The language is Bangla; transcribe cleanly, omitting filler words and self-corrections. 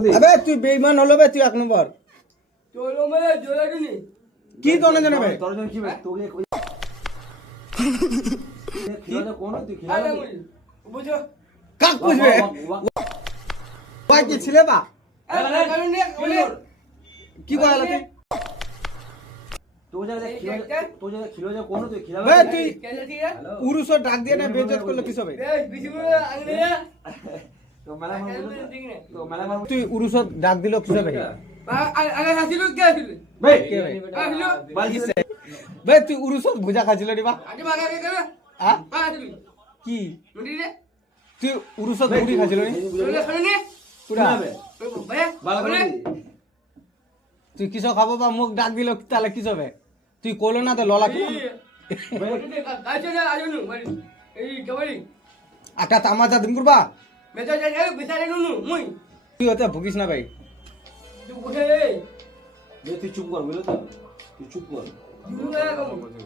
अबे तू बेईमान হলো বে তুই এক নম্বর তোর মানে জোড়া কিনি কি কোন জানে ভাই তোর জন্য কি ভাই তোকে খেলাতে কোন তুই আরে খেলাতে মুই বুঝো কাক বুঝবে ভাই কি ছিলে বা আরে কারণ নিয়ে বলে কি কইলা তুই তোর জায়গায় খেলাতে কোন তুই খেলাতে বে তুই কেন ঠিক আছে উরুস ডাক দিয়ে না বেইজ্জত করলে কি হবে বে বিজি করে আংনে তো মেলা মার তো মেলা মার তুই উরুস ডাক দিল কি হবে আগে হাসিল কে হাসিল ভাই কে ভাই হাসিল বালজি বে তুই উরুস ভুজা খাইছিল রে বা আগে বাগা কে করে হ্যাঁ হাসিল কি মুডি রে তুই উরুস মুড়ি খাইছিল নি তোরে শুনে পুরা ভাই ভালো করে তুই কিস খাবো বা মুখ ডাক দিল তাহলে কি হবে তুই কইলো না তো ললা কি কাছে না আজনু বাড়ি এই কবাড়ি আটা তামাজা দিন করবা বেটা যাই বিচারে নুনু মুই তুই ওতে ভুগিস না ভাই তুই উঠে তুই চুপ কর বুঝলি তো তুই চুপ কর নুনু